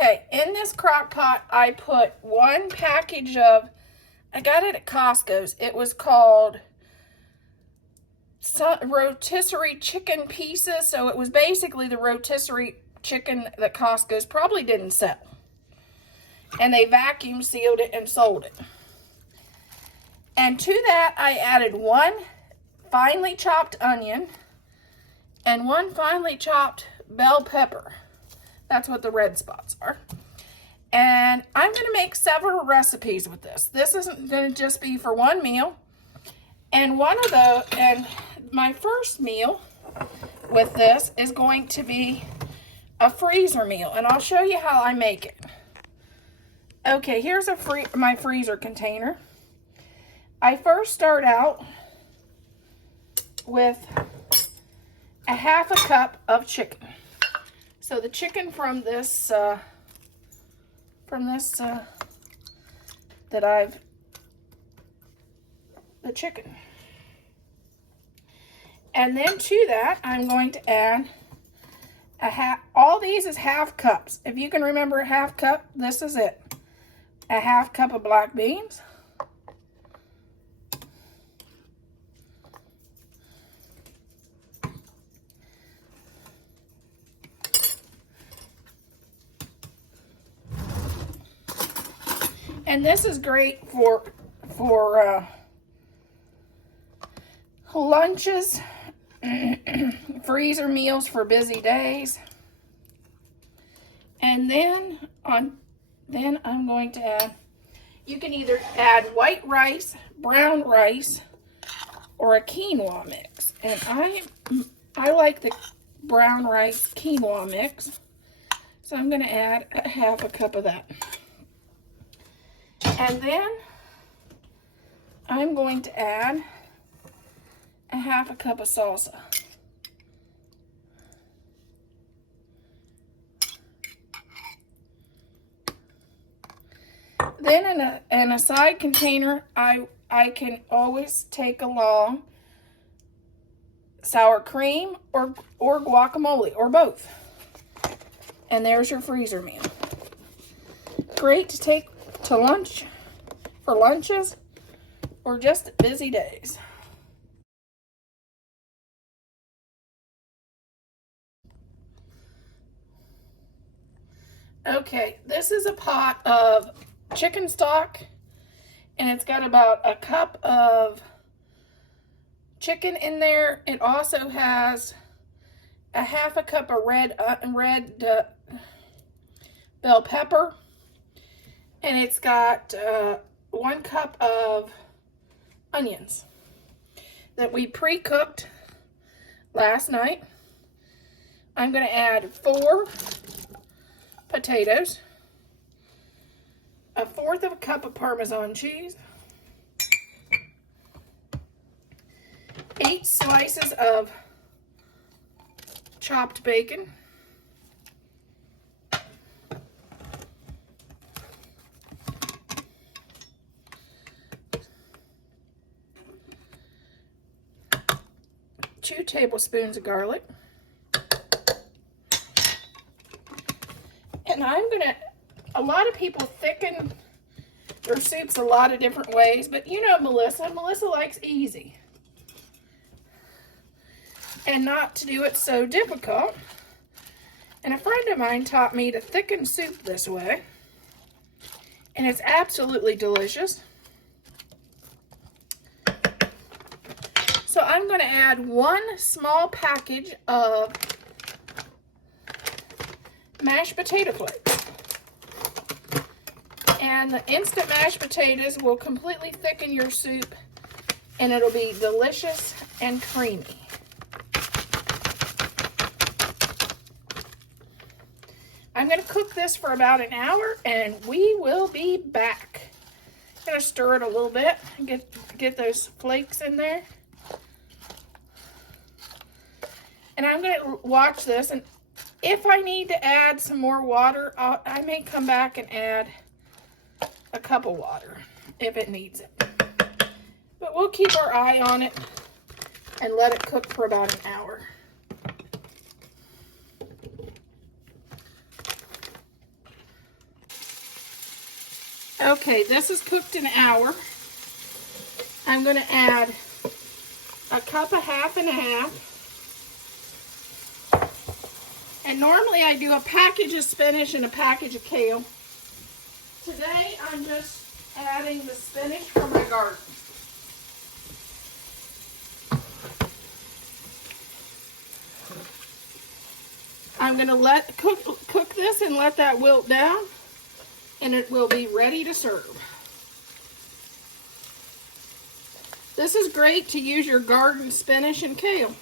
Okay, in this crock pot, I put one package of, I got it at Costco's. It was called rotisserie chicken pieces. So it was basically the rotisserie chicken that Costco's probably didn't sell. And they vacuum sealed it and sold it. And to that, I added one finely chopped onion and one finely chopped bell pepper. That's what the red spots are. And I'm going to make several recipes with this. This isn't going to just be for one meal. And my first meal with this is going to be a freezer meal. And I'll show you how I make it. Okay, here's my freezer container. I first start out with a half a cup of chicken. So the chicken from this the chicken. And then to that, I'm going to add all these is half cups. If you can remember a half cup, this is it. A half cup of black beans. And this is great for lunches, freezer meals for busy days. And then I'm going to add, you can either add white rice, brown rice, or a quinoa mix. And I like the brown rice quinoa mix. So I'm going to add a half a cup of that. And then I'm going to add a half a cup of salsa. Then in a side container, I can always take along sour cream or guacamole or both. And there's your freezer meal. Great to take to lunch, for lunches, or just busy days. Okay, this is a pot of chicken stock, and it's got about a cup of chicken in there. It also has a half a cup of red bell pepper, and it's got 1 cup of onions that we pre-cooked last night. I'm going to add 4 potatoes, 1/4 of a cup of Parmesan cheese, 8 slices of chopped bacon, 2 tablespoons of garlic. And a lot of people thicken their soups a lot of different ways, but you know Melissa likes easy. And not to do it so difficult. And a friend of mine taught me to thicken soup this way. And it's absolutely delicious. So I'm going to add 1 small package of mashed potato flakes. And the instant mashed potatoes will completely thicken your soup, and it'll be delicious and creamy. I'm going to cook this for about an hour, and we will be back. I'm going to stir it a little bit and get those flakes in there. And I'm going to watch this, and if I need to add some more water, I may come back and add a cup of water if it needs it. But we'll keep our eye on it and let it cook for about an hour. Okay, this is cooked an hour. I'm going to add a cup of half and half. And normally I do a package of spinach and a package of kale. Today I'm just adding the spinach from my garden. I'm going to cook this and let that wilt down, and it will be ready to serve. This is great to use your garden spinach and kale.